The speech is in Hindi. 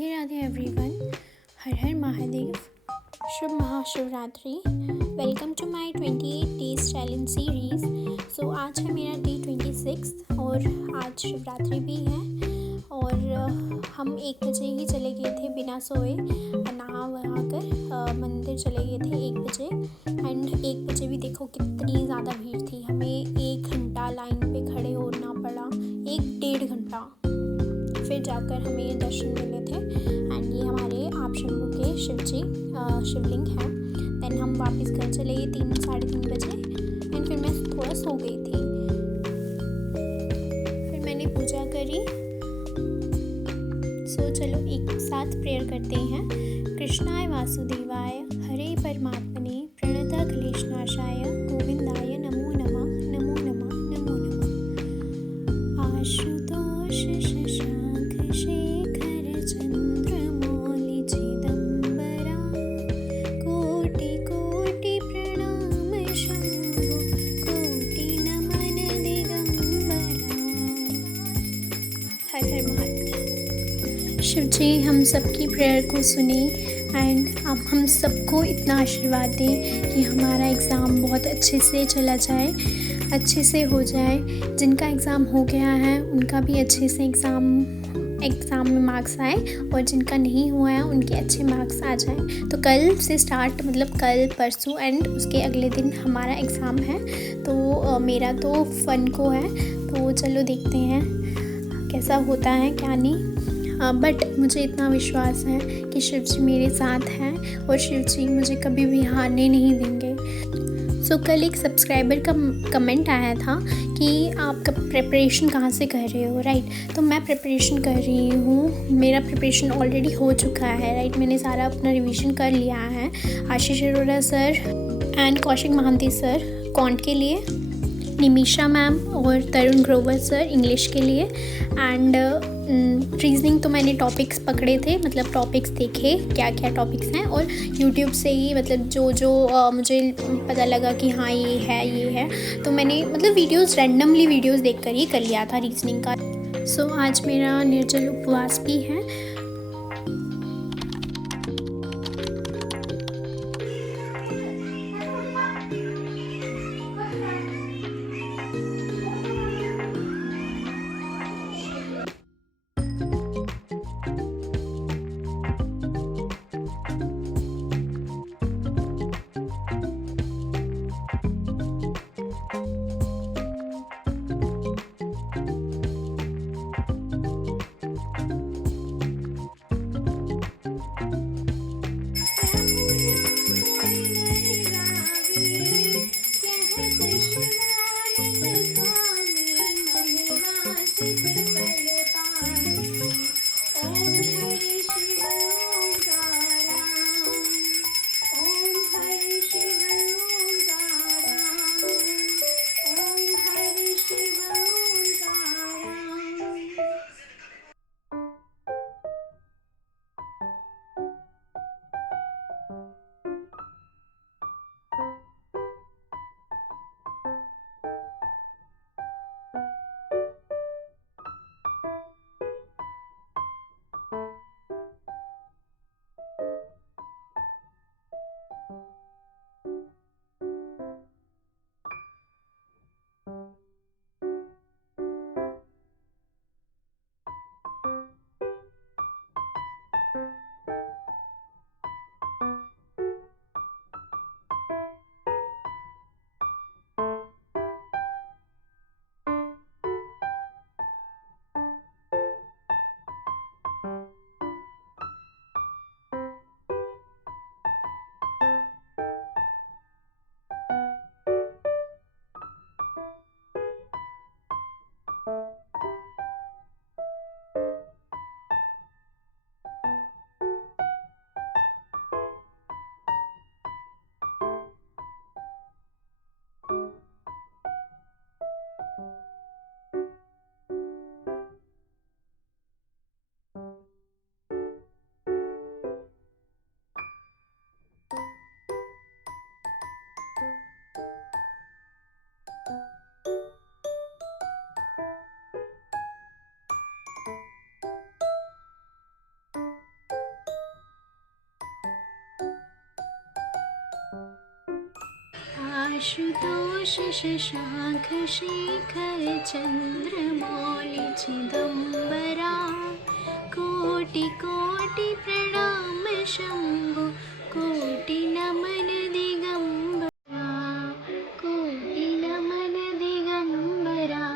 राधे राधे एवरीवन। हर हर महादेव। शुभ Mahashivratri. Welcome to my 28 days challenge series. So आज है मेरा डे 26 और आज शिवरात्रि भी है और हम 1 बजे ही चले गए थे बिना सोए, नहा वहा कर मंदिर चले गए थे 1 बजे। एंड 1 बजे भी देखो कितनी ज़्यादा भीड़ थी, हमें 1 घंटा लाइन पे खड़े होना पड़ा, 1-1.5 घंटा, फिर जाकर हमें दर्शन मिले थे। एंड ये हमारे आप शंभू के शिवलिंग है। देन हम वापस घर चले गए 3-3:30 बजे एंड फिर मैं थोड़ा सो गई थी। फिर मैंने पूजा करी। सो चलो एक साथ प्रेयर करते हैं। कृष्णाय वासुदेवाय हरे परमात्मने प्रणतक्लेशनाशाय गोविंदाय नमो नमः नमो नमः नमो नमः। आशुतोष शशांक शेखर चंद्रमौलि चिदंबरा कोटि कोटि प्रणाम शंभो कोटि नमन दिगंबरा। हर हर महादेव। शिव जी हम सबकी प्रेयर को सुने एंड अब हम सबको इतना आशीर्वाद दें कि हमारा एग्ज़ाम बहुत अच्छे से चला जाए, अच्छे से हो जाए। जिनका एग्ज़ाम हो गया है उनका भी अच्छे से एग्ज़ाम में मार्क्स आए और जिनका नहीं हुआ है उनके अच्छे मार्क्स आ जाएं। तो कल से स्टार्ट, मतलब कल परसों एंड उसके अगले दिन हमारा एग्ज़ाम है। तो मेरा तो फन को है, तो चलो देखते हैं कैसा होता है क्या नहीं। बट मुझे इतना विश्वास है कि शिव जी मेरे साथ हैं और शिव जी मुझे कभी भी हारने नहीं देंगे। सो कल एक सब्सक्राइबर का कमेंट आया था कि आप प्रिपरेशन कहाँ से कर रहे हो, राइट। तो मैं प्रिपरेशन कर रही हूँ, मेरा प्रिपरेशन ऑलरेडी हो चुका है, राइट। मैंने सारा अपना रिवीजन कर लिया है। Ashish sir and Kaushik Mahanti sir quant के लिए, निमिषा मैम और तरुण ग्रोवर सर इंग्लिश के लिए, एंड रीजनिंग तो मैंने टॉपिक्स पकड़े थे, मतलब टॉपिक्स देखे क्या क्या टॉपिक्स हैं, और यूट्यूब से ही मतलब जो मुझे पता लगा कि हाँ ये है, तो मैंने मतलब रैंडमली वीडियोस देखकर ही कर लिया था रीजनिंग का। सो आज मेरा निर्जल उपवास भी है। आशुतोष शशांक शेखर चंद्रमौलि चिदंबरा कोटि कोटि प्रणाम शंभो कोटि नमन दिगंबरा कोटि नमन दिगंबरा।